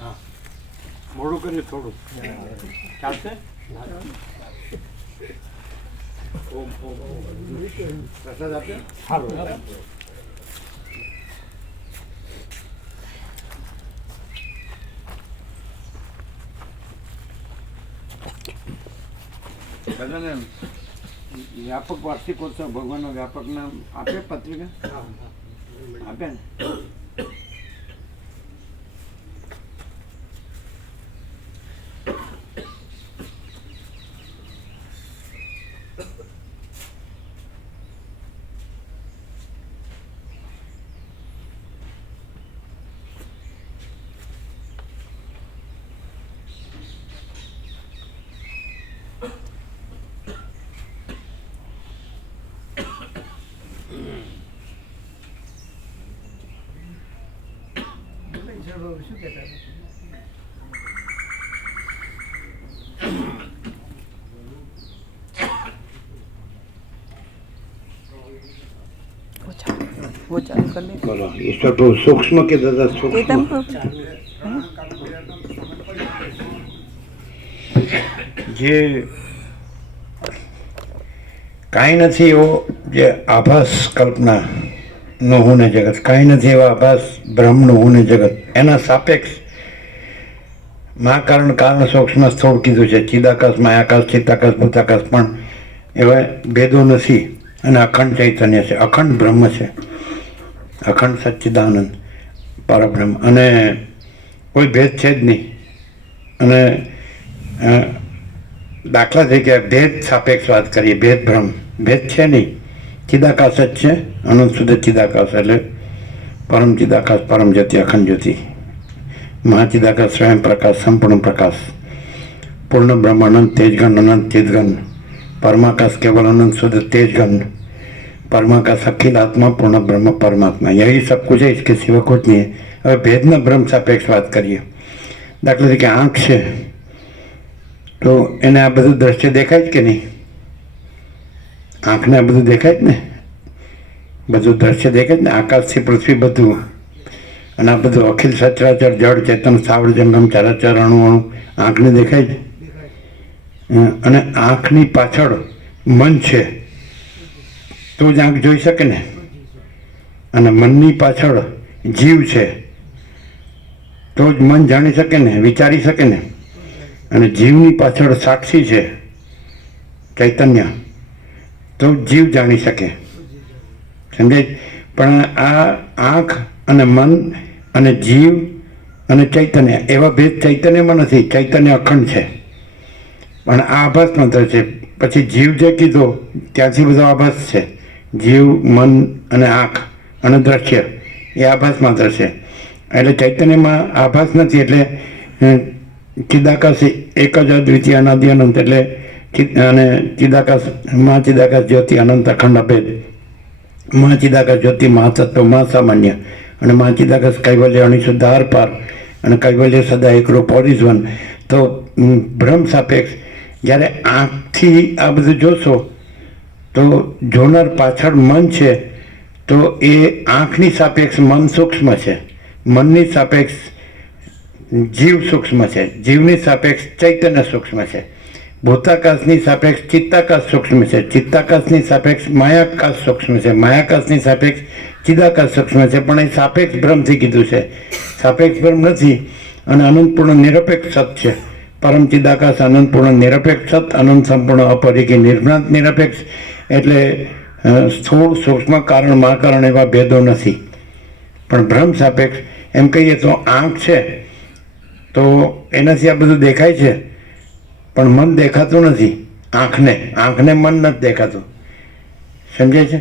હા, મોડું કરીએ થોડું, ચાલશે? ઓમ ઓમ પ્રસાદ આપે સારું. બધાને વ્યાપક વાર્ષિકોત્સવ ભગવાનનો વ્યાપક નામ આપે, પત્રિકા આપે ને? શું કહેતા वो चालू कर ले। बोलो, ईश्वर प्रभु सूक्ष्म के दादा चेतन सूक्ष्म જે કાંઈ નથી એવો જે આભાસ કલ્પનાનું હું ને જગત, કાંઈ નથી એવા આભાસ બ્રહ્મનું હું ને જગત, એના સાપેક્ષ મહાકારણ કારણ સૂક્ષ્મ સ્થૂળ કીધું છે. ચિદાકાશ, માયાકાશ, ચિત્તાકાશ, ભૂતાકાશ, પણ એવા ભેદો નથી અને અખંડ ચૈતન્ય છે, અખંડ બ્રહ્મ છે, અખંડ સચ્ચિદાનંદ પરબ્રહ્મ, અને કોઈ ભેદ છે જ નહીં. અને દાખલા તરીકે ભેદ સાપેક્ષ વાત કરીએ, ભેદ બ્રહ્મ, ભેદ છે નહીં, ચિદાકાશ જ છે, અનંત સુધી ચિદાકાશ એટલે પરમ ચિદાકાશ, પરમ જ્યોતિ, અખંડ જ્યોતિ, મહાચિદાકાશ, સ્વયં પ્રકાશ, સંપૂર્ણ પ્રકાશ, પૂર્ણ બ્રહ્મ, અનંત તેજગન, અનંત ચિદગન, परमाकाश केवल अनंत शुद्ध तेजगन, परमाकाश अखिल आत्मा, पूर्ण ब्रह्म परमात्मा, यही सब कुछ है, इसके सिवा कुछ नहीं है. હવે ભેદના બ્રહ્મ સાપેક્ષ વાત કરીએ. દાખલા તરીકે આંખ છે તો એને આ બધું દ્રશ્ય દેખાય જ કે નહીં? આંખને આ બધું દેખાય જ ને, બધું દ્રશ્ય દેખાય જ ને, આકાશથી પૃથ્વી બધું, અને આ બધું અખિલ સચરાચર જળ ચેતન સ્થાવર જંગમ ચરાચર અણુ અણુ આંખને દેખાય જ. અને આંખની પાછળ મન છે તો જ આંખ જોઈ શકે ને, અને મનની પાછળ જીવ છે તો જ મન જાણી શકે ને, વિચારી શકે ને, અને જીવની પાછળ સાક્ષી છે ચૈતન્ય તો જ જીવ જાણી શકે. સમજાય? પણ આ આંખ અને મન અને જીવ અને ચૈતન્ય એવા ભેદ ચૈતન્યમાં નથી. ચૈતન્ય અખંડ છે પણ આ આભાસ માત્ર છે. પછી જીવ જે કીધો ત્યાંથી બધો આભાસ છે. જીવ, મન અને આંખ અને દ્રશ્ય એ આભાસ માત્ર છે. એટલે ચૈતન્યમાં આભાસ નથી. એટલે ચિદાકાશ એક જ અદ્વિતીય અનાદિ અનંત, એટલે અને ચિદાકાશ, મહાચિદાકાશ જ્યોતિ અનંત અખંડ અભેદ, મહાચિદાકાશ જ્યોતિ મહાતત્વ મહાસામાન્ય, અને મહાચિદાકાશ કૈવલ્ય અણિશુદ્ધ આર પાર, અને કૈવલ્ય સદા એકરૂપ ઓરિઝવન. તો બ્રહ્મ સાપેક્ષ જ્યારે આંખથી આ બધું જોશો તો જોનાર પાછળ મન છે તો એ આંખની સાપેક્ષ મન સૂક્ષ્મ છે, મનની સાપેક્ષ જીવ સૂક્ષ્મ છે, જીવની સાપેક્ષ ચૈતન્ય સૂક્ષ્મ છે, ભૂતાકાશની સાપેક્ષ ચિત્તાકાશ સૂક્ષ્મ છે, ચિત્તાકાશની સાપેક્ષ માયાકાશ સૂક્ષ્મ છે, માયાકાશની સાપેક્ષ ચિદાકાશ સૂક્ષ્મ છે. પણ એ સાપેક્ષ બ્રહ્મથી કીધું છે, સાપેક્ષ બ્રહ્મ નથી. અને અનંતપૂર્ણ નિરપેક્ષ સત છે, પરમ ચિદાકાશ અનંતપૂર્ણ નિરપેક્ષ સત, અનંત સંપૂર્ણ અપરિકી નિર્ભ્રાંત નિરપેક્ષ. એટલે સ્થૂળ સૂક્ષ્મ કારણ મહાકારણ એવા ભેદો નથી. પણ બ્રહ્મ સાપેક્ષ એમ કહીએ તો આંખ છે તો એનાથી આ બધું દેખાય છે પણ મન દેખાતું નથી. આંખને મન નથી દેખાતું. સમજાય છે?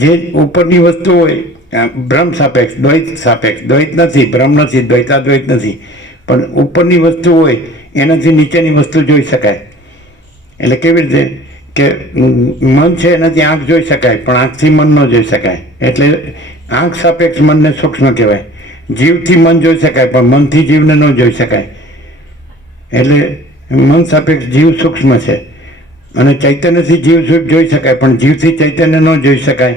જે ઉપરની વસ્તુ હોય બ્રહ્મ સાપેક્ષ, દ્વૈત સાપેક્ષ, દ્વૈત નથી, બ્રહ્મ નથી, દ્વૈતાદ્વૈત નથી, પણ ઉપરની વસ્તુ હોય એનાથી નીચેની વસ્તુ જોઈ શકાય. એટલે કેવી રીતે કે મન છે એનાથી આંખ જોઈ શકાય પણ આંખથી મન ન જોઈ શકાય. એટલે આંખ સાપેક્ષ મનને સૂક્ષ્મ કહેવાય. જીવથી મન જોઈ શકાય પણ મનથી જીવને ન જોઈ શકાય. એટલે મન સાપેક્ષ જીવ સૂક્ષ્મ છે, અને ચૈતન્યથી જીવ જોઈ શકાય પણ જીવથી ચૈતન્ય ન જોઈ શકાય.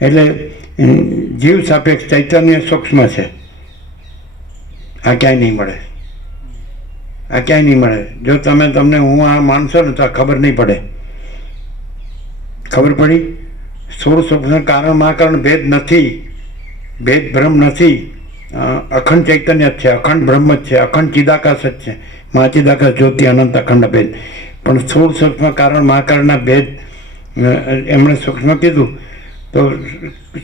એટલે જીવ સાપેક્ષ ચૈતન્ય સૂક્ષ્મ છે. આ ક્યાંય નહીં મળે, આ ક્યાંય નહીં મળે. જો તમને હું આ માનશો ને તો આ ખબર નહીં પડે. ખબર પડી? સ્થૂળ સૂક્ષ્મ કારણ મહાકારણ ભેદ નથી, ભેદ ભ્રમ નથી. અખંડ ચૈતન્ય જ છે, અખંડ બ્રહ્મ જ છે, અખંડ ચિદાકાશ જ છે. મહાચિદાકાશ જ્યોતિ અનંત અખંડ ભેદ. પણ સ્થૂળ સૂક્ષ્મ કારણ મહાકારણના ભેદ એમણે સૂક્ષ્મ કીધું તો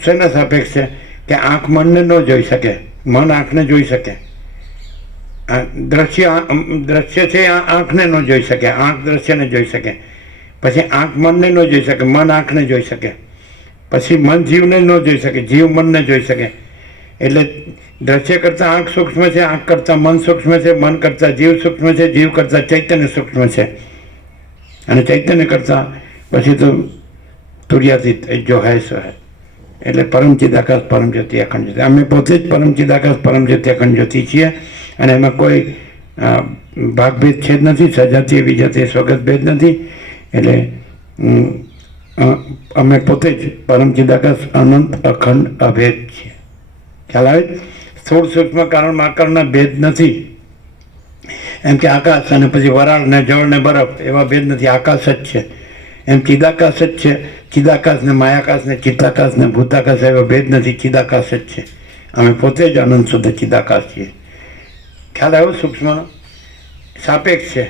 શેના સાપેક્ષ છે કે આંખ મનને ન જોઈ શકે, મન આંખને જોઈ શકે. દ્રશ્ય છે આંખને ન જોઈ શકે, આંખ દ્રશ્યને જોઈ શકે. પછી આંખ મનને ન જોઈ શકે, મન આંખને જોઈ શકે. પછી મન જીવને ન જોઈ શકે, જીવ મનને જોઈ શકે. એટલે દ્રશ્ય કરતાં આંખ સૂક્ષ્મ છે, આંખ કરતાં મન સૂક્ષ્મ છે, મન કરતાં જીવ સૂક્ષ્મ છે, જીવ કરતાં ચૈતન્ય સૂક્ષ્મ છે. અને ચૈતન્ય કરતાં પછી તો તુર્યાતીત જો હૈ સો હૈ. એટલે પરમચિદાકાશ પરમજ્યોતિ અખંડ જ્યોતિ. અમે પોતે જ પરમચિદાકાશ પરમજ્યોતિ અખંડ જ્યોતિ છીએ. અને એમાં કોઈ ભાગભેદ છે જ નથી, સજાતીય વિજાતીય સ્વગત ભેદ નથી. એટલે અમે પોતે જ પરમચિદાકાશ અનંત અખંડ અભેદ છીએ. ખ્યાલ આવે? સ્થૂળ સૂક્ષ્મ કારણ મહાકારણના ભેદ નથી. એમ કે આકાશ અને પછી વરાળ ને જળ ને બરફ એવા ભેદ નથી, આકાશ જ છે. એમ ચિદાકાશ જ છે. ચિદાકાશ ને માયાકાશ ને ચિત્તાકાશ ને ભૂતાકાશ એવા ભેદ નથી, ચિદાકાશ જ છે. અમે પોતે જ અનંત શુદ્ધ ચિદાકાશ છીએ. ખ્યાલ આવ્યો? સૂક્ષ્મનો સાપેક્ષ છે,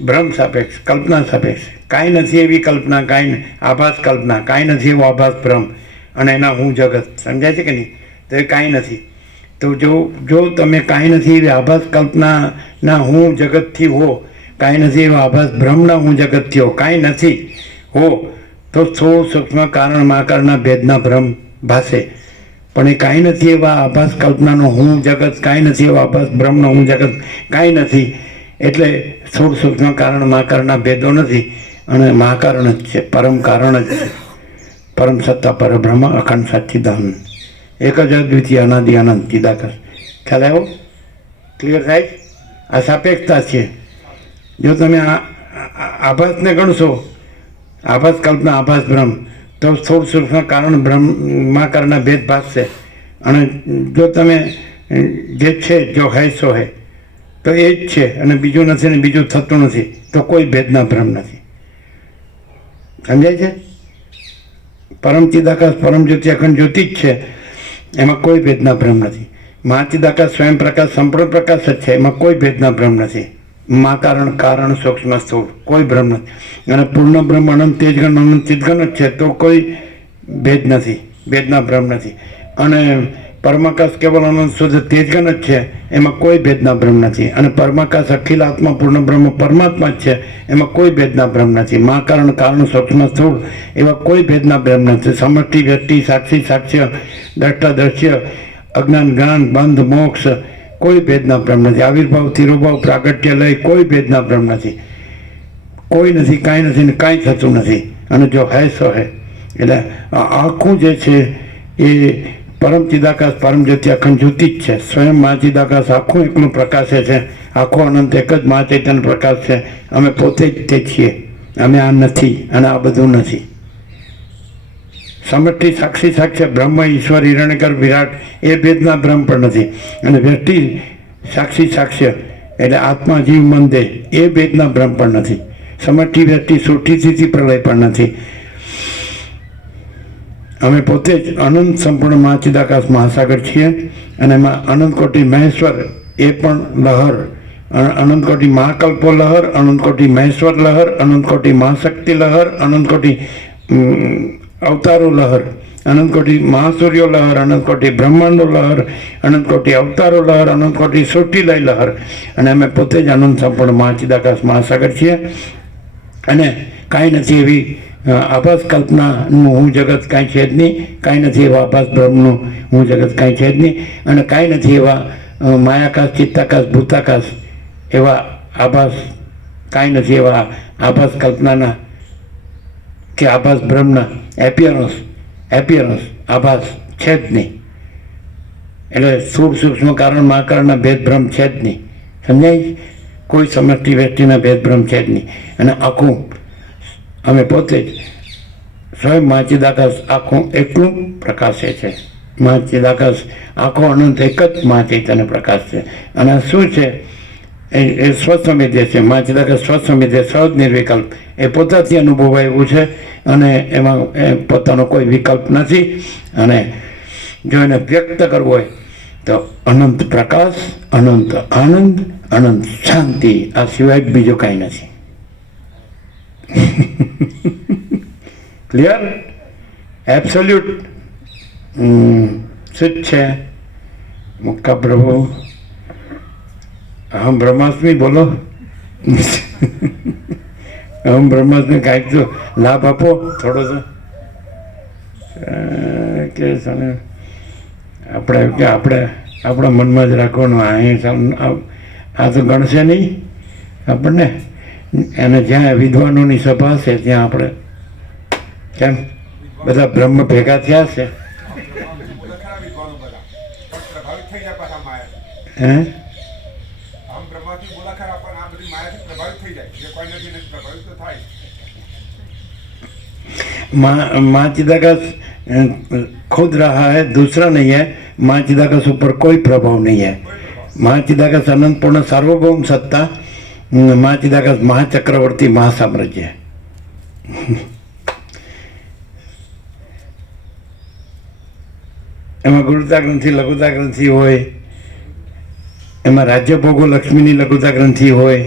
ભ્રમ સાપેક્ષ, કલ્પના સાપેક્ષ. કાંઈ નથી એવી કલ્પના, કાંઈ આભાસ કલ્પના, કાંઈ નથી એવો આભાસ ભ્રમ, અને એના હું જગત. સમજાય છે કે નહીં? તો એ કાંઈ નથી. તો જો તમે કાંઈ નથી એવી આભાસ કલ્પનાના હું જગતથી હો, કાંઈ નથી એવા આભાસ ભ્રમના હું જગતથી હો, કાંઈ નથી હો, તો સ્થૂળ સૂક્ષ્મ કારણ મહાકારણના ભેદના ભ્રમ ભાસે. પણ એ કાંઈ નથી એવા આભાસ કલ્પનાનો હું જગત, કાંઈ નથી એવા આભાસ બ્રહ્મનો હું જગત, કાંઈ નથી. એટલે સ્થૂળ સૂક્ષ્મ કારણ મહાકારણના ભેદો નથી, અને મહાકારણ જ છે, પરમ કારણ જ છે. પરમ સત્તા પરબ્રહ્મ અખંડ સચ્ચિદાનંદ, એક જ અદ્વિતીય અનાદિ આનંદ ચિદાકાશ. ખ્યાલ આવ્યો? ક્લિયર થાય? આ સાપેક્ષતા છે. જો તમે આ આભાસને ગણશો, આભાસ કલ્પના આભાસ બ્રહ્મ, તો સ્થૂળ સૂક્ષ્મ કારણ બ્રહ્માકારના ભેદ ભાસશે. અને જો તમે જે છે જો હૈ સો હૈ, તો એ જ છે અને બીજું નથી ને બીજું થતું નથી, તો કોઈ ભેદના ભ્રમ નથી. સમજાય છે? પરમ ચિદાકાશ પરમ જ્યોતિ અખંડ જ્યોતિ જ છે, એમાં કોઈ ભેદના ભ્રમ નથી. મહાચિદાકાશ સ્વયં પ્રકાશ સંપૂર્ણ પ્રકાશ જ છે, એમાં કોઈ ભેદના ભ્રમ નથી. મહાકારણ કારણ સૂક્ષ્મ સ્થૂળ કોઈ ભ્રમ નથી. અને પૂર્ણ બ્રહ્મ અનંત તેજગણ અનંત ચિદગણ જ છે, તો કોઈ ભેદ નથી, ભેદના ભ્રમ નથી. અને પરમાકાશ કેવલ અનંત શુદ્ધ તેજગણ જ છે, એમાં કોઈ ભેદના ભ્રમ નથી. અને પરમાકાશ અખિલ આત્મા પૂર્ણ બ્રહ્મ પરમાત્મા જ છે, એમાં કોઈ ભેદના ભ્રમ નથી. મહાકારણ કારણ સૂક્ષ્મ સ્થૂળ એવા કોઈ ભેદના ભ્રમ નથી. સમષ્ટિ વ્યક્તિ સાક્ષી સાક્ષ્ય દ્રષ્ટા દ્રશ્ય અજ્ઞાન જ્ઞાન બંધ મોક્ષ કોઈ ભેદના ભ્રમ નથી. આવિર્ભાવ તિરુભાવ પ્રાગટ્ય લય કોઈ ભેદના ભ્રમ નથી. કોઈ નથી, કાંઈ નથી ને કાંઈ થતું નથી. અને જો હૈ સો હૈ. એટલે આખું જે છે એ પરમ ચિદાકાશ પરમ જ્યોતિ અખંડ જ્યોતિ જ છે. સ્વયં મહાચિદાકાશ આખું એકલું પ્રકાશે છે. આખો અનંત એક જ મહાચૈતન્ય પ્રકાશ છે. અમે પોતે જ તે છીએ. અમે આ નથી અને આ બધું નથી. સમષ્ટિ સાક્ષી સાક્ષ્ય બ્રહ્મ ઈશ્વર હિરણ્યકર વિરાટ એ ભેદના ભ્રમ પણ નથી. અને વ્યક્તિ સાક્ષી સાક્ષ્ય એટલે આત્મા જીવ મન દેહ એ ભેદના ભ્રમ પણ નથી. સમષ્ટિ વ્યક્તિ સૃષ્ટિ સ્થિતિ પ્રલય પણ નથી. અમે પોતે જ અનંત સંપૂર્ણ મહાચિદાકાશ મહાસાગર છીએ. અને એમાં અનંત કોટી મહેશ્વર એ પણ લહર, અનંત કોટી મહાકલ્પો લહર, અનંત કોટી મહેશ્વર લહર, અનંત કોટી મહાશક્તિ લહર, અનંત કોટી અવતારો લહર, અનંત કોટી મહાસૂર્યો લહર, અનંત કોટી બ્રહ્માંડો લહર, અનંત કોટી અવતારો લહર, અનંત કોટી સૃષ્ટિલય લહર. અને અમે પોતે જ અનંત સંપૂર્ણ મહાચિદાકાશ મહાસાગર છીએ. અને કાંઈ નથી એવી આભાસ કલ્પનાનું હું જગત કાંઈ છે જ નહીં, કાંઈ નથી એવા આભાસ બ્રહ્મનું હું જગત કાંઈ છે જ નહીં. અને કાંઈ નથી એવા માયાકાશ ચિત્તાકાશ ભૂતાકાશ એવા આભાસ, કાંઈ નથી એવા આભાસ કલ્પનાના કે આભાસ બ્રહ્મના એપિયરન્સ આભાસ છે જ નહીં. એટલે સ્થૂળ સૂક્ષ્મ કારણ મહાકારણના ભેદભ્રમ છે જ નહીં. સમજાય? કોઈ સમષ્ટિ વ્યક્તિના ભેદભ્રમ છે જ નહીં. અને આખું અમે પોતે જ સ્વયં મહાચિદાકાશ આખું એટલું પ્રકાશે છે. મા ચિદાકાશ આખો અનંત એક જ મા ચૈતન્ય પ્રકાશ છે. અને આ શું છે? એ સ્વસંવેદ્ય છે. મા ચિદાકાશ સ્વસંવેદ્ય, સહજ નિર્વિકલ્પ, એ પોતાથી અનુભવાય એવું છે અને એમાં પોતાનો કોઈ વિકલ્પ નથી. અને જો એને વ્યક્ત કરવો હોય તો અનંત પ્રકાશ, અનંત આનંદ, અનંત શાંતિ, આ સિવાય બીજું કાંઈ નથી. ક્લિયર? એબ્સોલ્યુટ. શું છે? મુક્કા પ્રભુ અહમ બ્રહ્માસ્મિ બોલો. અહમ બ્રહ્માસ્મિ કાંઈક તો લાભ આપો થોડો તો. કે આપણે આપણા મનમાં જ રાખવાનું. આ તો ગણશે નહીં આપણને. અને જ્યાં વિદ્વાનોની સભા છે ત્યાં આપણે કેમ બધા બ્રહ્મ ભેગા થયા છે. હે माँ चिदाकाश खुद रहा है, दूसरा नहीं है. माँ चिदाकाश ऊपर कोई प्रभाव नहीं है. माँ चिदाकाश अनंत पूर्ण सार्वभौम सत्ता. माँ चिदाकाश महाचक्रवर्ती महासाम्राज्य. એમાં ગુરુતા ગ્રંથિ લઘુતા ગ્રંથિ હોય, એમાં રાજ્યભોગો લક્ષ્મીની લઘુતા ગ્રંથિ હોય,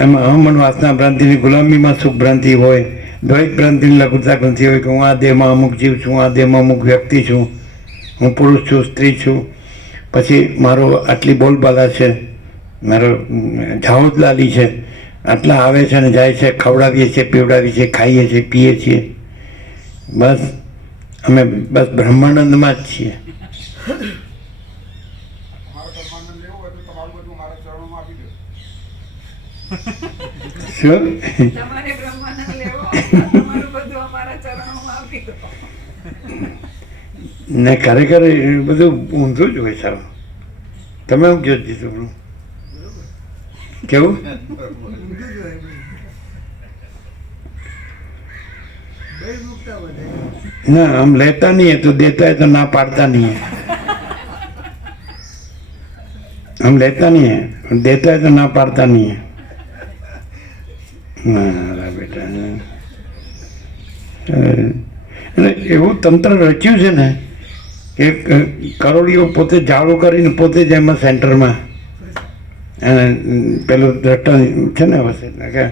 એમાં અહમન વાસના ભ્રાંતિની ગુલામીમાં સુખ ભ્રાંતિ હોય, દ્વૈત ભ્રાંતિની લઘુતા ગ્રંથિ હોય કે હું આ દેહમાં અમુક જીવ છું, આ દેહમાં અમુક વ્યક્તિ છું, હું પુરુષ છું, સ્ત્રી છું, પછી મારો આટલી બોલબાલા છે, મારો જાહોદલાલી છે, આટલા આવે છે અને જાય છે, ખવડાવીએ છીએ, પીવડાવીએ છીએ, ખાઈએ છીએ, પીએ છીએ. બસ અમે બસ બ્રહ્માનંદમાં જ છીએ. શું ને ખરેખર એ બધું ઊંધું જ હોય સારું. તમે શું કહો જીતુભાઈ? કેવું? ना हम लेता नहीं है तो देता है तो ना पाड़ता नहीं है. हम लेता नहीं है, देता है तो ना पाड़ता नहीं है. ના બેટા એટલે એવું તંત્ર રચ્યું છે ને કે કરોડીઓ પોતે જાળો કરીને પોતે જ એમાં સેન્ટરમાં અને પેલું દ્રષ્ટા છે ને વસે કે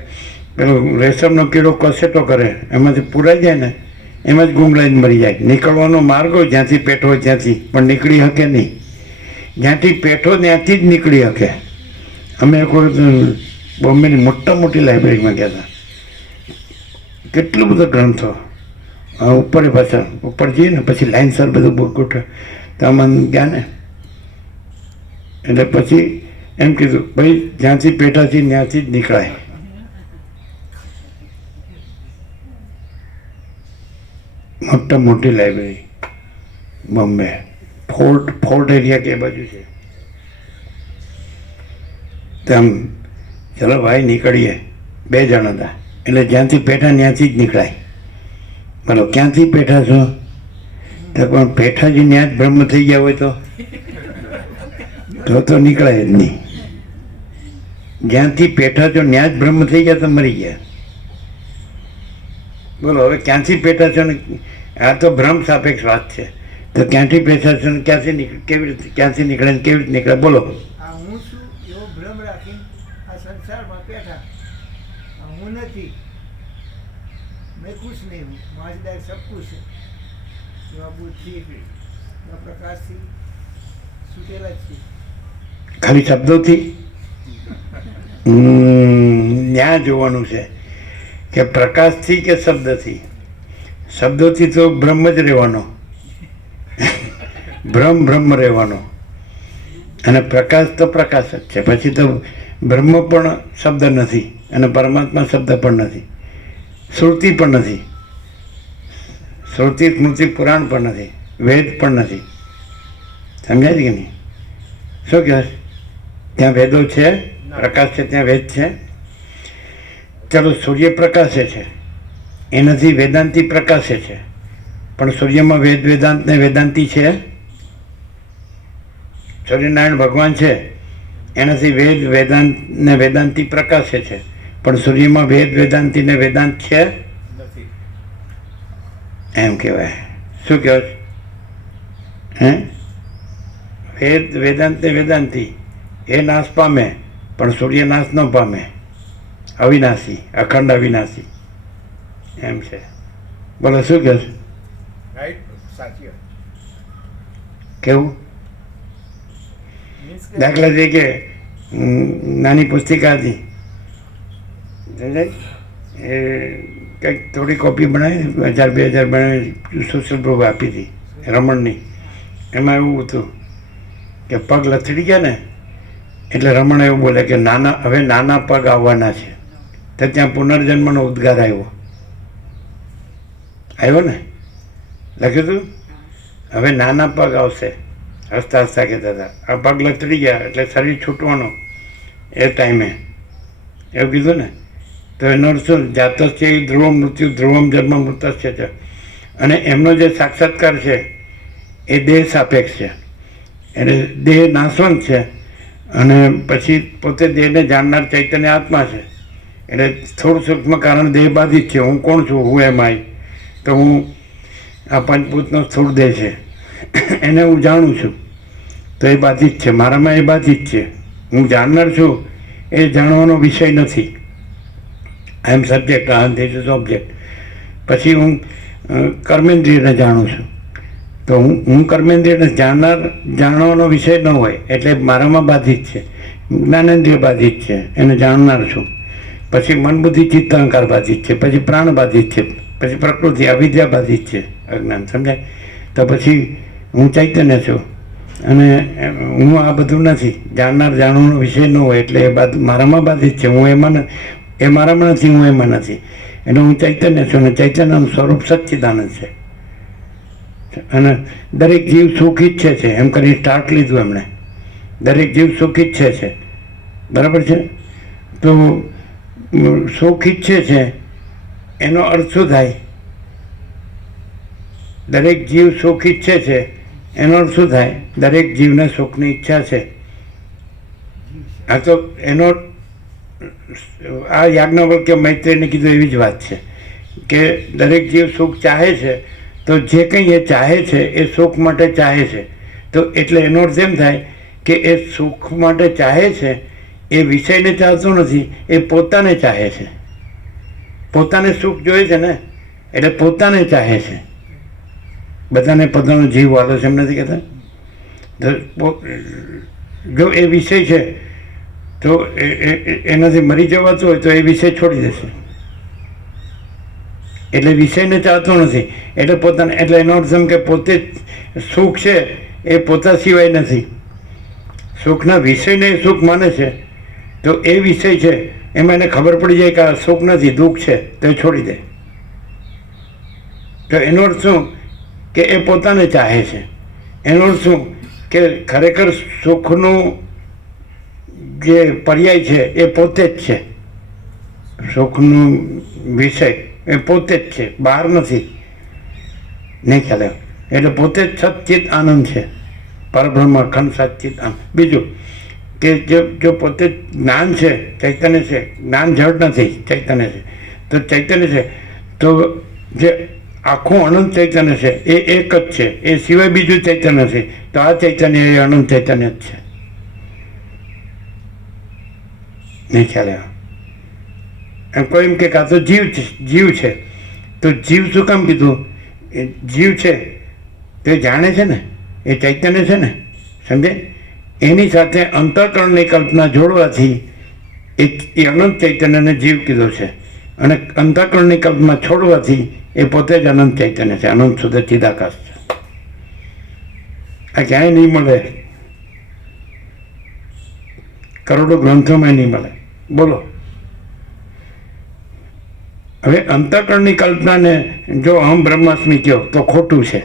પેલો રેશમનો કીડો કસેટો કરે એમાંથી પૂરાઈ જાય ને એમાં જ ગુંગળાઈને મરી જાય. નીકળવાનો માર્ગ હોય જ્યાંથી પેઠો હોય ત્યાંથી, પણ નીકળી શકે નહીં. જ્યાંથી પેઠો ત્યાંથી જ નીકળી શકે. અમે એક વખત બોમ્બેની મોટી લાઇબ્રેરીમાં ગયા હતા. કેટલું બધું ગ્રંથો ઉપર પાછળ ઉપર જઈએ ને પછી લાઇનસર બધું ગોઠવે તો આમાં ગયા ને એટલે પછી એમ કીધું ભાઈ જ્યાંથી પેઠાથી ત્યાંથી જ નીકળાય. મોટી લાઇબ્રેરી બોમ્બે ફોર્ટ એરિયા કે બાજુ છે. તો આમ ચલો ભાઈ નીકળીએ, 2 જણ હતા એટલે જ્યાંથી પેઠા ત્યાંથી જ નીકળાય. બોલો ક્યાંથી પેઠા છો? તો પણ પેઠાજી ત્યાં જ બ્રહ્મ થઈ ગયા હોય તો નીકળાય જ નહીં. જ્યાંથી પેઠા છો ત્યાં જ બ્રહ્મ થઈ ગયા તો મરી ગયા. બોલો હવે ક્યાંથી પેઠા છો ને આ તો ભ્રમ સાપેક્ષ વાત છે. તો ક્યાંથી પેઠા છો ને ક્યાંથી નીકળે, કેવી રીતે ક્યાંથી નીકળે ને કેવી રીતે નીકળે? બોલો. હું છું એવો ભ્રમ રાખીને આ સંસારમાં બેઠા. હું નથી, મેં કુછ નહીં હું, માજદાર સબ કુછ है. એવા બુદ્ધિ પ્રકાશથી છૂટેલા જ છે. ખાલી શબ્દોથી ન્યા જોવાનું છે કે પ્રકાશથી કે શબ્દથી. શબ્દોથી તો બ્રહ્મ જ રહેવાનો, બ્રહ્મ રહેવાનો. અને પ્રકાશ તો પ્રકાશ જ છે. પછી તો બ્રહ્મ પણ શબ્દ નથી અને પરમાત્મા શબ્દ પણ નથી, શ્રુતિ પણ નથી, શ્રુતિ સ્મૃતિ પુરાણ પણ નથી, વેદ પણ નથી. સમજાય છે કે નહીં? શું કહેવાય? ત્યાં વેદો છે, પ્રકાશ છે, ત્યાં વેદ છે. ચલો સૂર્ય પ્રકાશે છે, એનાથી વેદાંતિ પ્રકાશે છે, પણ સૂર્યમાં વેદ વેદાંત ને વેદાંતી છે. સૂર્યનારાયણ ભગવાન છે એનાથી વેદ વેદાંત ને વેદાંતી પ્રકાશે છે, પણ સૂર્યમાં વેદ વેદાંતી ને વેદાંત છે નથી. એમ કહેવાય. શું કહો છો? હે? વેદ વેદાંત ને વેદાંતી એ નાશ પામે, પણ સૂર્ય નાશ ન પામે. અવિનાશી, અખંડ અવિનાશી એમ છે. બોલો શું કહો છો? રાઈટ, સાચી વાત. કેવું? મીન્સ કે દાખલા તરીકે નાની પુસ્તિકા હતી, સમજાય? એ કંઈક થોડી કોપી બનાવી 1000-2000 બનાવી સોશિયલ પ્રૂફ આપી હતી રમણની. એમાં એવું હતું કે પગ લથડી ગયા ને એટલે રમણ એવું બોલે કે હવે નાના પગ આવવાના છે. તો ત્યાં પુનર્જન્મનો ઉદ્ગાર આવ્યો ને, લખ્યું હતું હવે નાના પગ આવશે. હસતા હસતા કહેતા હતા આ પગ લથડી ગયા એટલે શરીર છૂટવાનો એ ટાઈમે એવું કીધું ને. તો એનો અર્થ શું? જાતસ્ય ધ્રુવમ મૃત્યુ ધ્રુવમ જન્મ મૃતસ્ય છે. અને એમનો જે સાક્ષાત્કાર છે એ દેહ સાપેક્ષ છે, એટલે દેહ નાશવંત છે અને પછી પોતે દેહને જાણનાર ચૈતન્ય આત્મા છે. એટલે થોડું સૂક્ષ્મ કારણ દેહ બાધિત છે. હું કોણ છું? હું એમ આઈ તો હું આ પંચભૂતનો સ્થૂળ દેહ છે એને હું જાણું છું તો એ બાધિત છે. મારામાં એ બાધિત છે. હું જાણનાર છું એ જાણવાનો વિષય નથી. આઈ એમ સબ્જેક્ટ, ધીસ ઇઝ ઓબ્જેક્ટ. પછી હું કર્મેન્દ્રિયને જાણું છું તો હું કર્મેન્દ્રિયને જાણવાનો વિષય ન હોય એટલે મારામાં બાધિત છે. જ્ઞાનેન્દ્રિય બાધિત છે, એને જાણનાર છું. પછી મન બુદ્ધિ ચિત્ત અહંકાર બાધિત છે, પછી પ્રાણ બાધિત છે, પછી પ્રકૃતિ અવિદ્યા બાધિત છે, અજ્ઞાન. સમજાય? તો પછી હું ચૈતન્ય છું અને હું આ બધું નથી. જાણવાનો વિષય ન હોય એટલે એ મારામાં બાધિત છે. હું એમાં એ મારામાં નથી, હું એમાં નથી. એટલે હું ચૈતન્ય છું અને ચૈતન્યનું સ્વરૂપ સચ્ચિદાનંદ છે. અને દરેક જીવ સુખ ઈચ્છે છે એમ કરી સ્ટાર્ટ લીધું એમણે. દરેક જીવ સુખ ઈચ્છે છે, બરાબર છે? તો સુખ ઈચ્છે છે એનો અર્થ શું થાય? દરેક જીવ સુખ ઈચ્છે છે એનો અર્થ શું થાય? દરેક જીવને સુખની ઈચ્છા છે. આ તો એનો આ યાજ્ઞવલ્ક્ય મૈત્રેયને કીધું એવી જ વાત છે કે દરેક જીવ સુખ ચાહે છે તો જે કંઈ એ ચાહે છે એ સુખ માટે ચાહે છે. તો એટલે એનો અર્થ એમ થાય કે એ સુખ માટે ચાહે છે એ વિષયને ચાહતો નથી, એ પોતાને ચાહે છે. પોતાને સુખ જોઈએ છે ને એટલે પોતાને ચાહે છે. બધાને પોતાનો જીવ વાલો છે એમ નથી કહેતા? જો એ વિષય છે તો એનાથી મરી જવાતું હોય તો એ વિષય છોડી દેશે. એટલે વિષયને ચાહતો નથી એટલે પોતાને, એટલે એનો અર્થ એમ કે પોતે સુખ છે એ પોતા સિવાય નથી. સુખના વિષયને સુખ માને છે તો એ વિષય છે એમાં એને ખબર પડી જાય કે આ સુખ નથી, દુઃખ છે, તો એ છોડી દે. તો એનો અર્થ શું? કે એ પોતાને ચાહે છે. એનો અર્થ શું? કે ખરેખર સુખનું જે પર્યાય છે એ પોતે જ છે. સુખનું વિષય એ પોતે જ છે, બહાર નથી. નહીં ખ્યાલ આવ્યો? એટલે પોતે જ સચ્ચિત આનંદ છે, પરબ્રહ્મ અખંડ સચ્ચિત આનંદ. બીજું કે જો પોતે જ્ઞાન છે, ચૈતન્ય છે, જ્ઞાન જડ નથી, ચૈતન્ય છે. તો ચૈતન્ય છે તો જે આખું અનંત ચૈતન્ય છે એ એક જ છે, એ સિવાય બીજું ચૈતન્ય છે. તો આ ચૈતન્ય એ અનંત ચૈતન્ય જ છે. નહીં ખ્યાલ આવ્યો? એમ કોઈ એમ કે આ તો જીવ છે તો જીવ શું કામ કીધું? એ જીવ છે તે જાણે છે ને, એ ચૈતન્ય છે ને, સમજે? એની સાથે અંતઃકરણની કલ્પના જોડવાથી એ અનંત ચૈતન્યને જીવ કીધો છે અને અંતઃકરણની કલ્પના છોડવાથી એ પોતે જ અનંત ચૈતન્ય છે, અનંત શુદ્ધ ચિદાકાશ છે. આ ક્યાંય નહીં મળે, કરોડો ગ્રંથોમાં નહીં મળે. બોલો, હવે અંતઃકરણની કલ્પનાને જો અહમ બ્રહ્માસ્મિ કહો તો ખોટું છે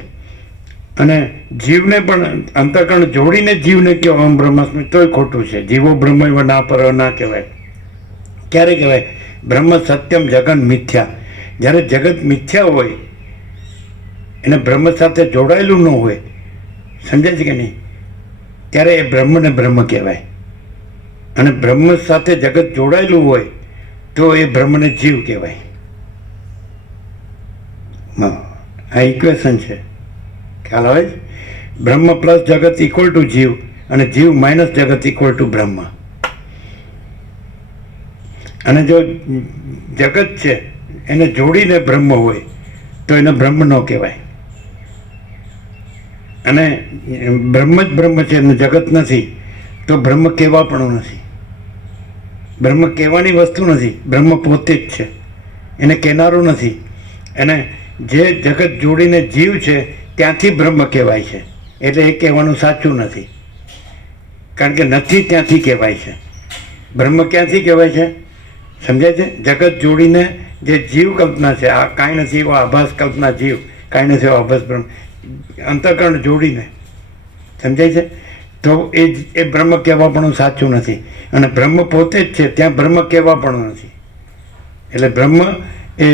અને જીવને પણ અંતઃકરણ જોડીને જીવને કહો અહમ બ્રહ્માસ્મિ તોય ખોટું છે. જીવો બ્રહ્મ એવા ના પર ના કહેવાય. ક્યારે કહેવાય? બ્રહ્મ સત્યમ જગન મિથ્યા. જ્યારે જગત મિથ્યા હોય એને બ્રહ્મ સાથે જોડાયેલું ન હોય, સમજાય છે કે નહીં, ત્યારે એ બ્રહ્મને બ્રહ્મ કહેવાય. અને બ્રહ્મ સાથે જગત જોડાયેલું હોય તો એ બ્રહ્મને જીવ કહેવાય. આ ઇક્વેશન છે, ખ્યાલ આવે છે? બ્રહ્મ પ્લસ જગત ઇક્વલ ટુ જીવ, અને જીવ માઇનસ જગત ઇક્વલ ટુ બ્રહ્મ. અને જો જગત છે એને જોડીને બ્રહ્મ હોય તો એને બ્રહ્મ ન કહેવાય. અને બ્રહ્મ જ બ્રહ્મ છે અને જગત નથી તો બ્રહ્મ કહેવા પણ નથી. બ્રહ્મ કહેવાની વસ્તુ નથી, બ્રહ્મ પોતે જ છે, એને કહેનારું નથી. અને જે જગત જોડીને જીવ છે ત્યાંથી બ્રહ્મ કહેવાય છે, એટલે એ કહેવાનું સાચું નથી. કારણ કે નથી ત્યાંથી કહેવાય છે. બ્રહ્મ ક્યાંથી કહેવાય છે, સમજાય છે? જગત જોડીને જે જીવ કલ્પના છે, આ કાંઈ નથી એવો આભાસ કલ્પના જીવ, કાંઈ નથી એવો આભાસ બ્રહ્મ, અંતઃકરણ જોડીને, સમજાય છે? તો એ બ્રહ્મ કહેવા પણ સાચું નથી. અને બ્રહ્મ પોતે જ છે, ત્યાં બ્રહ્મ કહેવા પણ નથી. એટલે બ્રહ્મ એ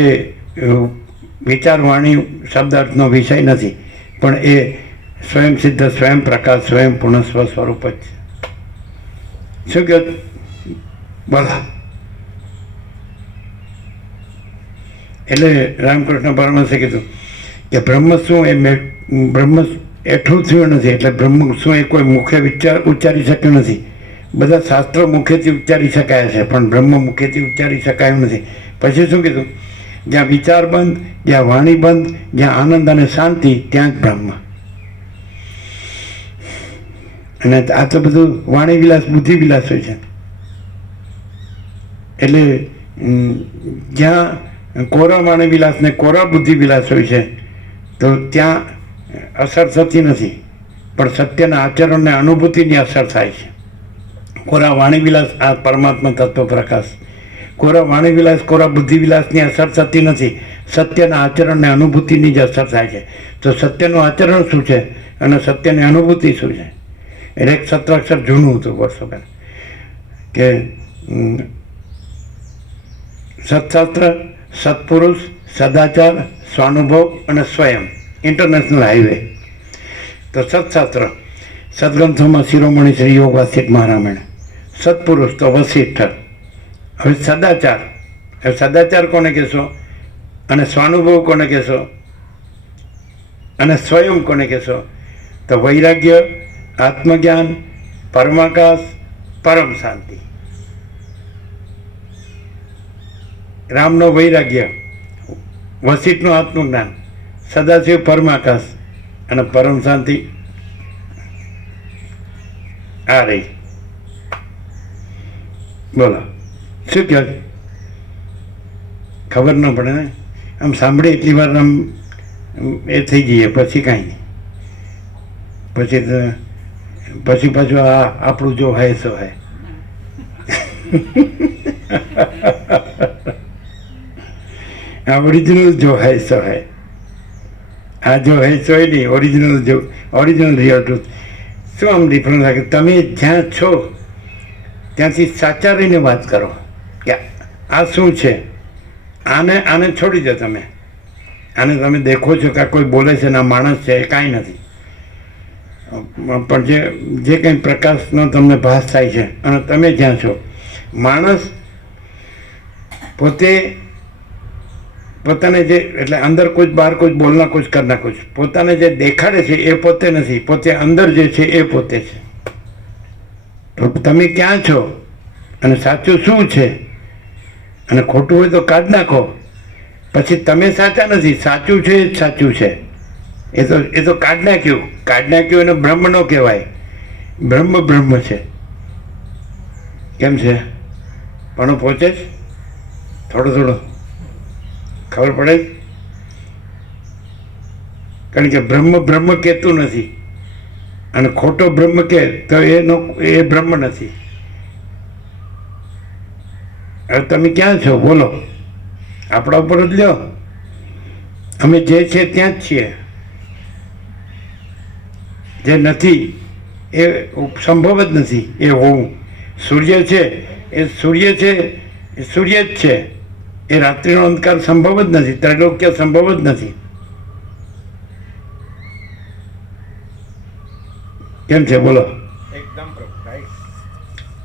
વિચારવાણી શબ્દાર્થનો વિષય નથી, પણ એ સ્વયં સિદ્ધ, સ્વયં પ્રકાશ, સ્વયં પૂર્ણ સ્વસ્વરૂપ જ છે. શું કહો બોલા? એટલે રામકૃષ્ણ પરમહંસે કીધું કે બ્રહ્મ શું એ બ્રહ્મ એઠું થયું નથી, એટલે બ્રહ્મ શું એ કોઈ મુખે ઉચ્ચારી શક્યું નથી. બધા શાસ્ત્રો મુખેથી ઉચ્ચારી શકાય છે, પણ બ્રહ્મ મુખેથી ઉચ્ચારી શકાયું નથી. પછી શું કીધું? જ્યાં વિચાર બંધ, જ્યાં વાણી બંધ, જ્યાં આનંદ અને શાંતિ, ત્યાં જ બ્રહ્મ. અને આ તો બધું વાણી વિલાસ, બુદ્ધિ વિલાસ હોય છે. એટલે જ્યાં કોરા વાણી વિલાસ ને કોરા બુદ્ધિ વિલાસ હોય છે તો ત્યાં અસર થતી નથી, પણ સત્યના આચરણને અનુભૂતિની અસર થાય છે. કોરા વાણી વિલાસ આ પરમાત્મા તત્વ પ્રકાશ, કોરા વાણી વિલાસ, કોરા બુદ્ધિ વિલાસની અસર થતી નથી, સત્યના આચરણને અનુભૂતિની જ અસર થાય છે. તો સત્યનું આચરણ શું છે અને સત્યની અનુભૂતિ શું છે? એટલે એક સત્રાક્ષર જૂનું હતું વર્ષો પહેલાં કે સત્શાસ્ત્ર, સત્પુરુષ, સદાચાર, સ્વાનુભવ અને સ્વયં, ઇન્ટરનેશનલ હાઈવે. તો સત્શાસ્ત્ર, સદગ્રંથોમાં શિરોમણી શ્રી યોગ વાસિક મહારામાયણ. સત્પુરુષ તો વસિષ્ઠ. હવે સદાચાર, હવે સદાચાર કોને કહેશો? અને સ્વાનુભવ કોને કહેશો? અને સ્વયં કોને કહેશો? તો વૈરાગ્ય, આત્મજ્ઞાન, પરમાકાશ, પરમ શાંતિ. રામનો વૈરાગ્ય, વસિષ્ઠનું આત્મજ્ઞાન, સદાશિવ પરમાકાશ અને પરમ શાંતિ. આ રહી. બોલો શું કહો? ખબર ન પડે ને, આમ સાંભળે એટલી વાર આમ એ થઈ જઈએ, પછી કાંઈ નહીં. પછી પાછું આ આપણું જો હે સો હે. આ ઓરિજિનલ જો હે સો હે. આ જો હે સો એ નહીં, ઓરિજિનલ જો, ઓરિજિનલ રિયલ ટ્રુથ. શું આમ ડિફરન્સ લાગે? તમે જ્યાં છો ત્યાંથી સાચા રહીને વાત કરો કે આ શું છે. આને છોડી દો તમે. આને તમે દેખો છો કે કોઈ બોલે છે ને આ માણસ છે, એ કાંઈ નથી. પણ જે કંઈ પ્રકાશનો તમને ભાસ થાય છે અને તમે જ્યાં છો, માણસ પોતે પોતાને જે, એટલે અંદર કુછ બહાર કુછ, બોલના કુછ કરના કુછ, પોતાને જે દેખાડે છે એ પોતે નથી, પોતે અંદર જે છે એ પોતે છે. તો તમે ક્યાં છો અને સાચું શું છે અને ખોટું હોય તો કાઢ નાખો. પછી તમે સાચા નથી, સાચું છે એ જ સાચું છે. એ તો કાઢ નાખ્યું એને બ્રહ્મ ન કહેવાય. બ્રહ્મ બ્રહ્મ છે. કેમ છે? પણ પહોંચે જ થોડો ખબર પડે જ. કારણ કે બ્રહ્મ બ્રહ્મ કહેતું નથી અને ખોટો બ્રહ્મ કહે તો એ બ્રહ્મ નથી. હવે તમે ક્યાં છો બોલો? આપણા ઉપર જ લ્યો. અમે જે છે ત્યાં જ છીએ. જે નથી એ સંભવ જ નથી એ હોવું. સૂર્ય છે એ સૂર્ય છે, એ સૂર્ય જ છે. એ રાત્રિનો અંધકાર સંભવ જ નથી, ત્રૈલોક્ય સંભવ જ નથી. કેમ છે બોલો? એકદમ પ્રભુ રાઈટ.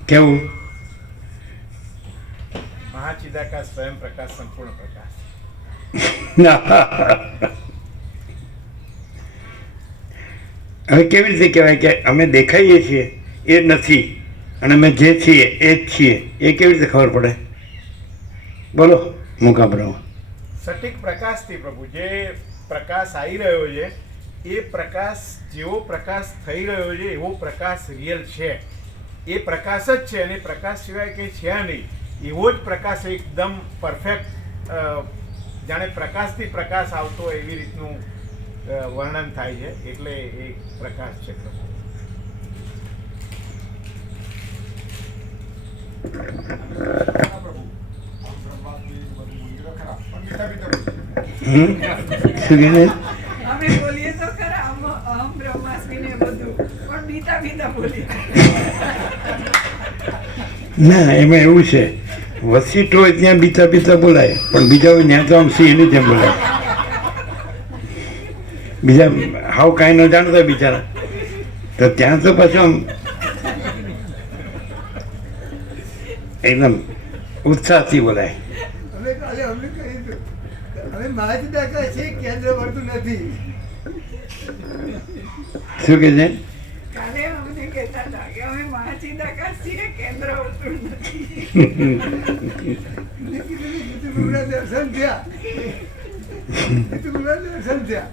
કેવું? મહાચિદાકાશ સ્વયં પ્રકાશ સંપૂર્ણ પ્રકાશ. હવે કેવી રીતે કહેવાય કે અમે દેખાઈએ છીએ એ નથી અને અમે જે છીએ એ જ છીએ? એ કેવી રીતે ખબર પડે? બોલો મુકાબરો. સટીક પ્રકાશથી પ્રભુ જે પ્રકાશ આવી રહ્યો છે એ પ્રકાશ જેવો પ્રકાશ થઈ રહ્યો છે એવો પ્રકાશ રિયલ છે. એ પ્રકાશ જ છે અને પ્રકાશ સિવાય કંઈ છે નહીં. એવો જ પ્રકાશ એકદમ પરફેક્ટ, જાણે પ્રકાશથી પ્રકાશ આવતો હોય એવી રીતનું વર્ણન થાય છે. એટલે એ પ્રકાશ છે પ્રભુ. શું કહે છે? અમે બોલીએ તો ખરા અહમ બ્રહ્માસ્મિ ને બધું, પણ બીતા બીતા બોલીએ. ના, એમાં એવું છે, વસીટ હોય ત્યાં બીતા બીતા બોલાય, પણ બીજા હોય ત્યાં તો આમ સિંહ એની જેમ બોલાય. બીજા હાવ કાંઈ ન જાણતા બિચારા, તો ત્યાં તો પાછું આમ એકદમ ઉત્સાહથી બોલાય. અમે કાલે અમને કહ્યું હતું અમે મહાચિદાકાશ છે, કેન્દ્ર વર્તું નથી. શું કે છે? કાલે અમને કહેતા હતા કે અમે મહાચિદાકાશ છીએ, કેન્દ્ર હોતું નથી. મેં કીધું જીતુભાઈના દર્શન થયા. જીતુભાઈના દર્શન થયા.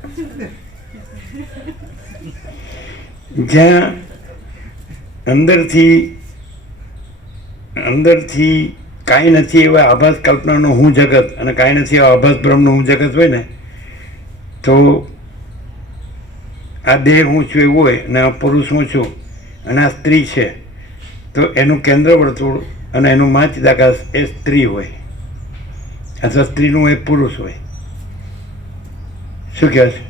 જ્યાં અંદરથી કાંઈ નથી એવા આભાસ કલ્પનાનો હું જગત અને કાંઈ નથી એવા આભાસ બ્રહ્મનું હું જગત હોય ને, તો આ દેહ હું છું એવું હોય અને આ પુરુષ હું છું અને આ સ્ત્રી છે, તો એનું કેન્દ્ર વર્તુળ અને એનું મહાચિદાકાશ એ સ્ત્રી હોય અથવા સ્ત્રીનું એક પુરુષ હોય. શું કહે છે?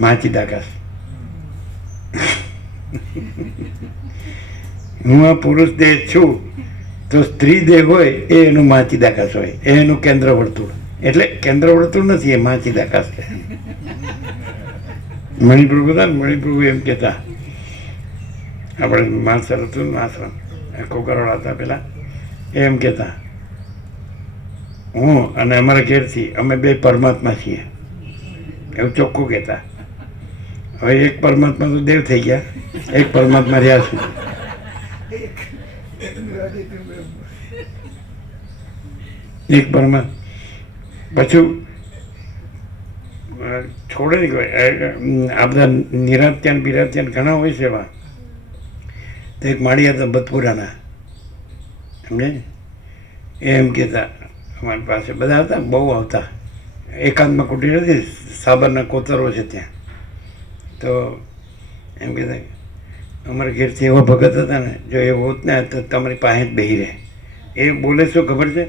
મહાચિદાકાશ. હું આ પુરુષ દેહ છું, તો સ્ત્રી દેહ હોય એ એનું મહાચિદાકાશ હોય, એ એનું કેન્દ્ર વર્તુળ. એટલે કેન્દ્ર વર્તુળ નથી, એ મહાચિદાકાશ છે. મણિપ્રભુ હતા ને, મણિપ્રભુ એમ કહેતા, આપણે માસર હતું ને આશ્રમ કોકરવાળા હતા પેલા, એમ કહેતા હું અને અમારા ઘેરથી અમે બે પરમાત્મા છીએ, એવું ચોખ્ખું કહેતા. હવે એક પરમાત્મા તો દેવ થઈ ગયા, એક પરમાત્મા રહ્યા છે. એક પરમાત્મા પાછું છોડે નહીં કોઈ. આ બધા નિરાત્યાન બિરાત્યાન ઘણા હોય છે એવા. તો એક માળી હતા બતપુરાના, સમજે ને, એમ કહેતા અમારી પાસે બધા હતા, બહુ આવતા. એકાંતમાં કુટીર હતી, સાબરના કોતરો છે ત્યાં. તો એમ કહેતા અમારા ઘેરથી એવા ભગત હતા ને, જો એ હોત ને તો તમારી પાસે જ બેહી રહે. એ બોલે શું ખબર છે?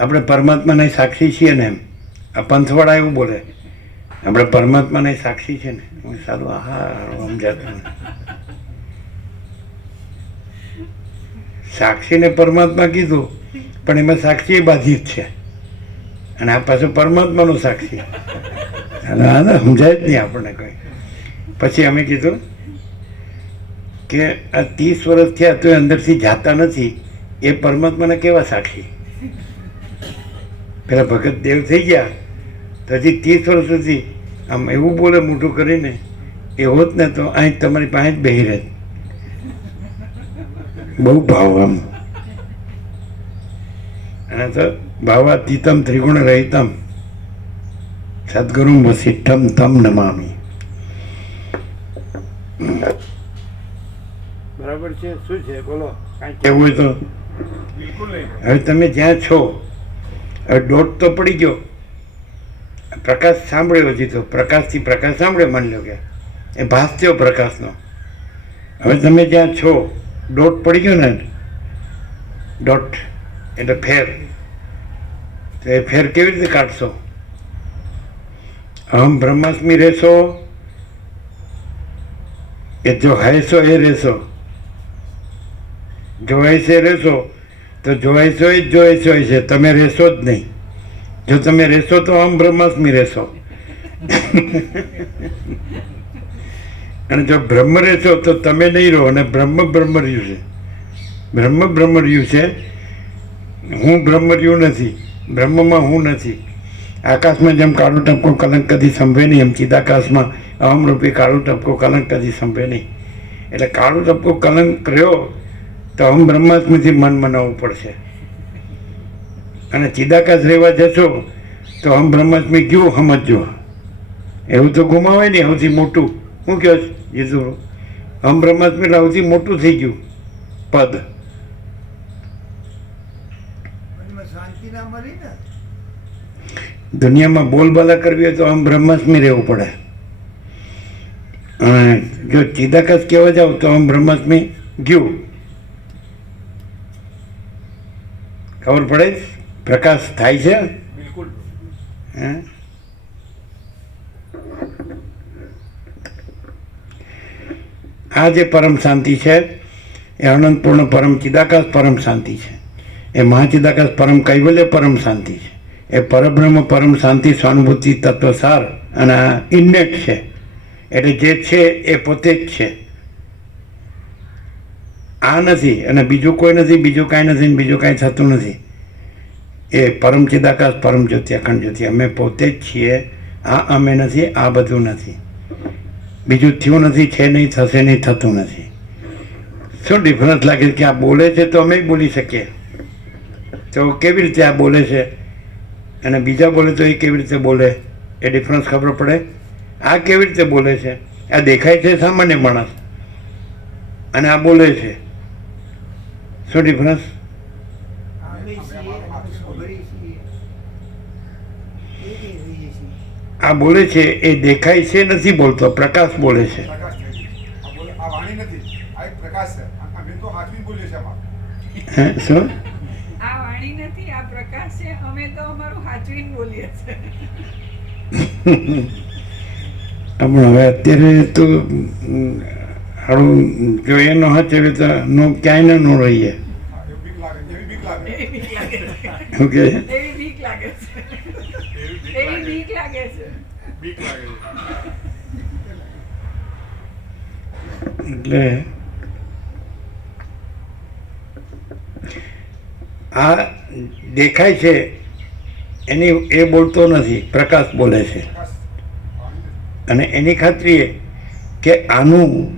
આપણે પરમાત્માના સાક્ષી છીએ ને, એમ. આ પંથવાળા એવું બોલે, આપણે પરમાત્માના સાક્ષી છે ને. હું સારું હા સમજાતું. સાક્ષીને પરમાત્મા કીધું, પણ એમાં સાક્ષી બાધિત છે અને આ પાછું પરમાત્માનો સાક્ષી. હા ને, સમજાય જ નહીં આપણને કંઈ. પછી અમે કીધું કે આ 30 વર્ષ થયા તો એ અંદરથી જાતા નથી, એ પરમાત્માના કેવા સાક્ષી? પેલા ભગત દેવ થઈ ગયા તો હજી 30 વર્ષ સુધી આમ એવું બોલે મોટું કરીને, એ હોત ને તો અહીં તમારી પાસે જ બેહી રહે. બહુ ભાવ આમ. અને તો ભાવાતીતમ ત્રિગુણ રહિતમ સદગુરુ વસિષ્ઠમ તમ નમામી. બરાબર છે? શું છે બોલો, કાંઈ કહેવું હોય તો? બિલકુલ નહીં. હવે તમે જ્યાં છો, હવે દોટ તો પડી ગયો, પ્રકાશ સાંભળ્યો હજી તો, પ્રકાશથી પ્રકાશ સાંભળ્યો, માની લો કે એ ભાસ થયો પ્રકાશનો. હવે તમે જ્યાં છો, દોટ પડી ગયો ને, દોટ એટલે ફેર, તો એ ફેર કેવી રીતે કાઢશો? અહમ બ્રહ્માસ્મિ રહેશો કે જો હૈસો એ રહેશો? જો હૈસે રહેશો તો જો હૈસો એ જ જો હૈસો છે, તમે રહેશો જ નહીં. જો તમે રહેશો તો અહમ બ્રહ્માસ્મિ રહેશો. અને જો બ્રહ્મ રહેશો તો તમે નહીં રહો, અને બ્રહ્મ બ્રહ્મ રહ્યું છે. બ્રહ્મ બ્રહ્મ રહ્યું છે. હું બ્રહ્મ રહ્યું નથી, બ્રહ્મમાં હું નથી. આકાશમાં જેમ કાળો ટપકો કલંક કદી સંભવે નહીં, એમ ચિદાકાશમાં અહમરૂપી કાળો ટપકો કલંક કદી સંભવે નહીં. એટલે કાળો ટપકો કલંક રહ્યો તો અહમ બ્રહ્માસ્મિથી મન મનાવવું પડશે, અને ચિદાકાશ રહેવા જશો તો અહમ બ્રહ્માસ્મિ ગયું સમજો. એવું તો ગુમાવાય નહીં. સૌથી મોટું શું કહો છો જીતુ? અહમ બ્રહ્માસ્મિ એટલે સૌથી મોટું થઈ ગયું પદ. મનમાં શાંતિ ના મળી ને. દુનિયામાં બોલબાલા કરવી હોય તો આમ બ્રહ્માસ્મિ રહેવું પડે, અને જો ચિદાકાશ કહેવા જાવ તો આમ બ્રહ્માસ્મિ ગયું. ખબર પડે પ્રકાશ થાય છે. બિલકુલ. હે? આ જે પરમ શાંતિ છે એ અનંતપૂર્ણ પરમ ચિદાકાશ પરમ શાંતિ છે. એ મહાચિદાકાશ પરમ કૈવલ્ય પરમ શાંતિ છે. એ પરબ્રહ્મ પરમ શાંતિ સ્વાનુભૂતિ તત્વસાર અને આ ઇન્નેટ છે. એટલે જે છે એ પોતે જ છે. આ નથી અને બીજું કોઈ નથી, બીજું કાંઈ નથી, બીજું કાંઈ થતું નથી. એ પરમ ચિદાકાશ પરમ જ્યોતિ અખંડ જ્યોતિ અમે પોતે જ છીએ. આ અમે નથી, આ બધું નથી, બીજું થયું નથી, છે નહીં, થશે નહીં, થતું નથી. શું ડિફરન્સ લાગે કે આ બોલે છે તો અમે બોલી શકીએ, તો કેવી રીતે આ બોલે છે અને બીજા બોલે તો એ કેવી રીતે બોલે? એ ડિફરન્સ ખબર પડે. આ કેવી રીતે બોલે છે? આ દેખાય છે સામાન્ય માણસ, અને આ બોલે છે. શું ડિફરન્સ? અમે છીએ, અમે સાંભળીએ છીએ. એ જ રહીએ છીએ. આ બોલે છે એ દેખાય છે, નથી બોલતો, પ્રકાશ બોલે છે. પ્રકાશ થઈ ગયો. આ વાણી નથી, આ એક પ્રકાશ છે. અમે તો હાથવી બોલીએ છીએ આમાં. હે શું? આ વાણી નથી, આ પ્રકાશ છે. અમે તો અમારું હાચવીને બોલીએ છીએ. પણ હવે અત્યારે તો હારું જો એનો હચવે તો નો ક્યાંય ન રહીએ. હા, એવું બીક લાગે, એવી બીક લાગે. એવી બીક લાગે છે. શું કહે છે? એવી બીક લાગે છે. એવી બીક લાગે છે. બીક લાગે છે. એટલે આ દેખાય છે એની એ બોલતો નથી, પ્રકાશ બોલે છે. પ્રકાશ વાણી નથી. અને એની ખાતરી એ કે આનું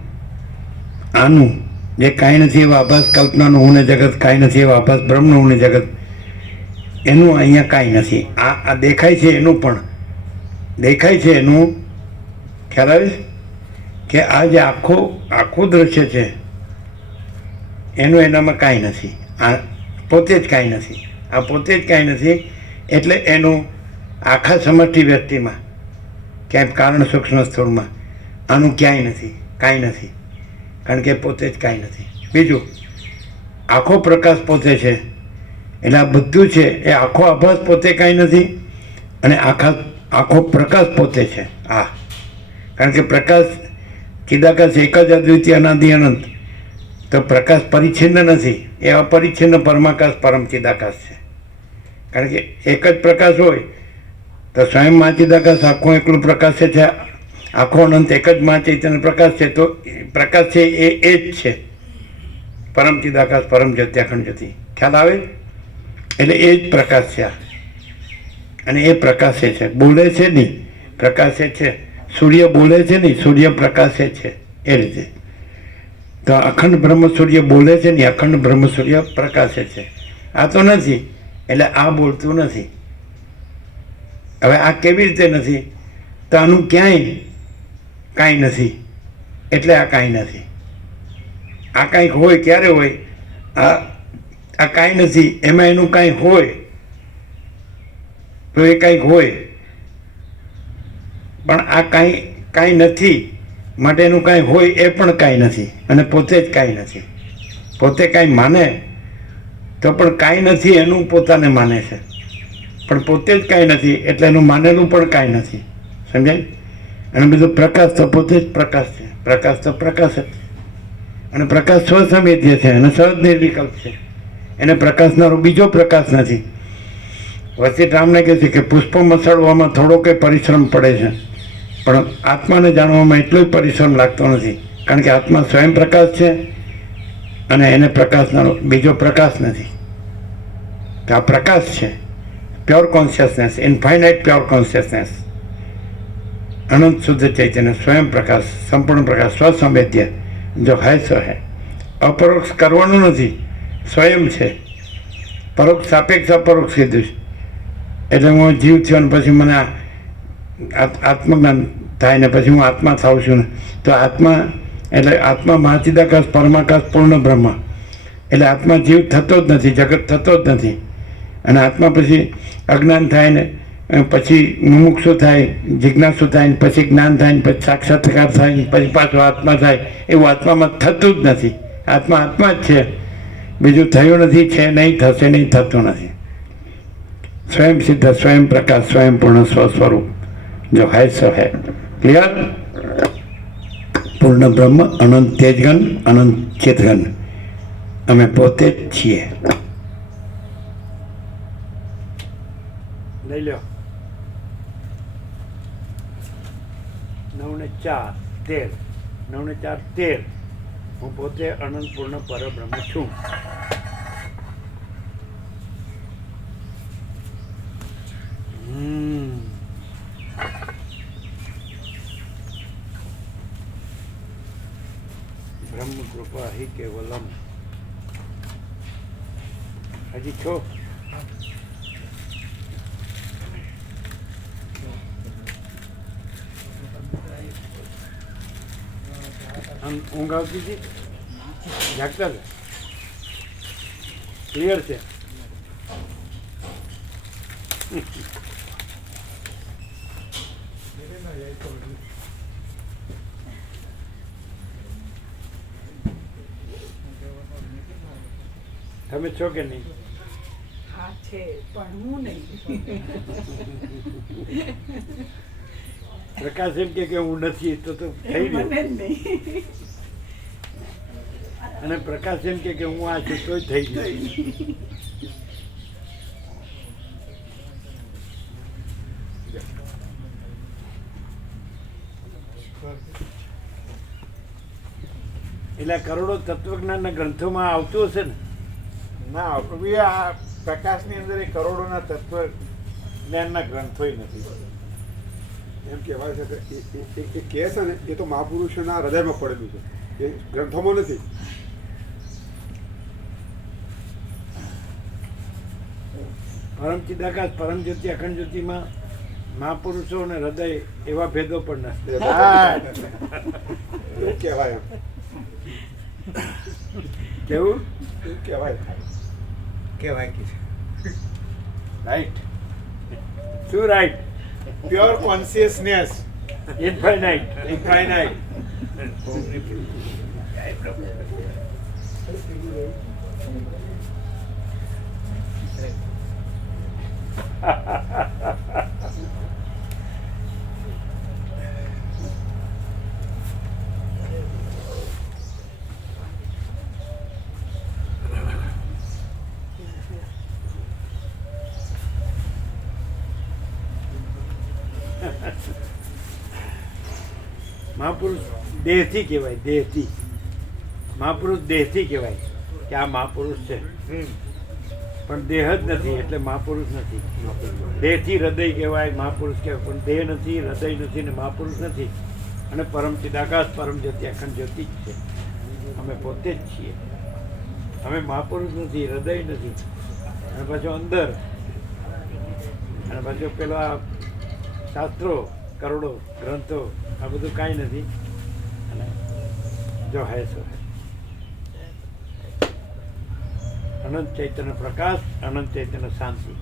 જે કાંઈ નથી એવા આભાસ કલ્પનાનું હું ને જગત, કાંઈ નથી એવા આભાસ બ્રહ્મનું હું ને જગત, એનું અહીંયા કાંઈ નથી. આ દેખાય છે એનું પણ દેખાય છે એનું ખ્યાલ આવે છે કે આ જે આખું દ્રશ્ય છે એનું એનામાં કાંઈ નથી. આ પોતે જ કાંઈ નથી. આ પોતે જ કાંઈ નથી. એટલે એનું આખા સમષ્ટિ વ્યક્તિમાં ક્યાંય કારણ સૂક્ષ્મ સ્થૂળમાં આનું ક્યાંય નથી, કાંઈ નથી, કારણ કે પોતે જ કાંઈ નથી. બીજું આખો પ્રકાશ પોતે છે. એટલે આ બધું છે એ આખો આભાસ પોતે કાંઈ નથી, અને આખો પ્રકાશ પોતે છે. આ કારણ કે પ્રકાશ ચિદાકાશ એક જ અદ્વિતીય અનાદિ અનંત. તો પ્રકાશ પરિચ્છિન્ન નથી, એ અપરિચ્છિન્ન પરમાકાશ પરમ ચિદાકાશ છે. કારણ કે એક જ પ્રકાશ હોય તો સ્વયં મા ચિદાકાશ આખો એકલો પ્રકાશ છે, આખો અનંત એક જ મા ચૈતન્ય પ્રકાશ છે. તો પ્રકાશ છે એ જ છે, પરમ ચિદાકાશ પરમ જ્યોતિ અખંડ જ્યોતિ. ખ્યાલ આવે? એટલે એ જ પ્રકાશ છે આ, અને એ પ્રકાશે છે, બોલે છે નહીં, પ્રકાશે છે. સૂર્ય બોલે છે નહીં, સૂર્ય પ્રકાશે છે. એ રીતે તો અખંડ બ્રહ્મ સૂર્ય બોલે છે નહીં, અખંડ બ્રહ્મ સૂર્ય પ્રકાશે છે. આ તો નથી, એટલે આ બોલતું નથી. હવે આ કેવી રીતે નથી? તો આનું ક્યાંય કાંઈ નથી, એટલે આ કાંઈ નથી. આ કાંઈક હોય ક્યારે હોય? આ કાંઈ નથી, એમાં એનું કાંઈ હોય તો એ કાંઈક હોય. પણ આ કાંઈ નથી માટે એનું કાંઈ હોય એ પણ કાંઈ નથી, અને પોતે જ કાંઈ નથી. પોતે કાંઈ માને તો પણ કાંઈ નથી એનું પોતાને માને છે, પણ પોતે જ કાંઈ નથી એટલે એનું માનેલું પણ કાંઈ નથી. સમજાય? અને બીજું પ્રકાશ તો પોતે જ પ્રકાશ છે. પ્રકાશ તો પ્રકાશ જ છે, અને પ્રકાશ સ્વસંવેદ્ય છે અને સહજ નિર્વિકલ્પ છે. એને પ્રકાશનારો બીજો પ્રકાશ નથી. વચિત રામને કહે છે કે પુષ્પો મસળવામાં થોડો કંઈ પરિશ્રમ પડે છે, પણ આત્માને જાણવામાં એટલો પરિશ્રમ લાગતો નથી, કારણ કે આત્મા સ્વયં પ્રકાશ છે અને એને પ્રકાશનો બીજો પ્રકાશ નથી. કે આ પ્રકાશ છે, pure consciousness, infinite pure consciousness, અનંત શુદ્ધ ચૈતન્ય, સ્વયં પ્રકાશ, સંપૂર્ણ પ્રકાશ, સ્વસંવેદ્ય, જો હૈ સો હૈ. અપરોક્ષ કરવાનું નથી, સ્વયં છે. પરોક્ષ સાપેક્ષ અપરોક્ષ કીધું છે. એટલે હું જીવ થયો ને પછી મને આત્મજ્ઞાન થાય ને પછી હું આત્મા થાઉં છું ને, તો આત્મા એટલે આત્મા મહાચિદાકાશ પરમાકાશ પૂર્ણ બ્રહ્મ. એટલે આત્મા જીવ થતો જ નથી, જગત થતો જ નથી. અને આત્મા પછી અજ્ઞાન થાય ને પછી મુમુક્ષુ થાય, જિજ્ઞાસુ થાય ને પછી જ્ઞાન થાય ને પછી સાક્ષાત્કાર થાય ને પછી પાછો આત્મા થાય. એવું આત્મામાં થતું જ નથી. આત્મા આત્મા જ છે, બીજું થયું નથી, છે નહીં, થશે નહીં, થતું નથી. સ્વયં સિદ્ધ, સ્વયં પ્રકાશ, સ્વયં પૂર્ણ સ્વસ્વરૂપ, જો હૈ સો હૈ. ક્લિયર? પૂર્ણ બ્રહ્મ, અનંત તેજગન, અનંત ચેતગન, અમે પોતે જ છીએ. લઈ લો. 9 ને 4 13, 9 ને 4 13. હું પોતે અનંત પૂર્ણ પરબ્રહ્મ છું. બ્રહ્મ કૃપા હિ કેવલમ. હજી છો? ઊંઘ આવતી હતી? જાગતા હતા? ક્લિયર છે? તમે છો કે નહીં? હા છે, પણ હું નહીં. પ્રકાશ એમ કે હું નથી, તો થઈ ગયું. મને જ નહીં. અને પ્રકાશ એમ કે હું આ છું, તોય થઈ ગયું. એટલે કરોડો તત્વજ્ઞાનના ગ્રંથોમાં આવતું હશે ને? ના પ્રભુ, આ પ્રકાશની અંદર એ કરોડોના તત્વ જ્ઞાનના ગ્રંથોય નથી. એમ કહેવાય છે કે એ કહે છે ને, એ તો મહાપુરુષોના હૃદયમાં પડેલું છે, એ ગ્રંથોમાં નથી. પરમ ચિદાકાશ, પરમ જ્યોતિ, અખંડ જ્યોતિમાં મહાપુરુષો અને હૃદય એવા ભેદો પણ નથી. એ કહેવાય એમ, કેવું એ કહેવાય. કહેવાય કે રાઈટ? શું right? Pure consciousness, infinite. Infinite. મહાપુરુષ દેહથી કહેવાય, દેહથી. મહાપુરુષ દેહથી કહેવાય કે આ મહાપુરુષ છે, પણ દેહ જ નથી એટલે મહાપુરુષ નથી. દેહથી હૃદય કહેવાય, મહાપુરુષ કહેવાય, પણ દેહ નથી, હૃદય નથી ને મહાપુરુષ નથી. અને પરમ ચિદાકાશ, પરમ જ્યોતિ, અખંડ જ્યોતિ જ છે. અમે પોતે જ છીએ. અમે મહાપુરુષ નથી, હૃદય નથી, અને પાછું અંદર, અને પાછું પેલા શાસ્ત્રો, કરોડો ગ્રંથો, આ બધું કાંઈ નથી. અને જો હૈ સો હૈ. અનંત ચૈતન્ય પ્રકાશ, અનંત ચૈતન્ય શાંતિ.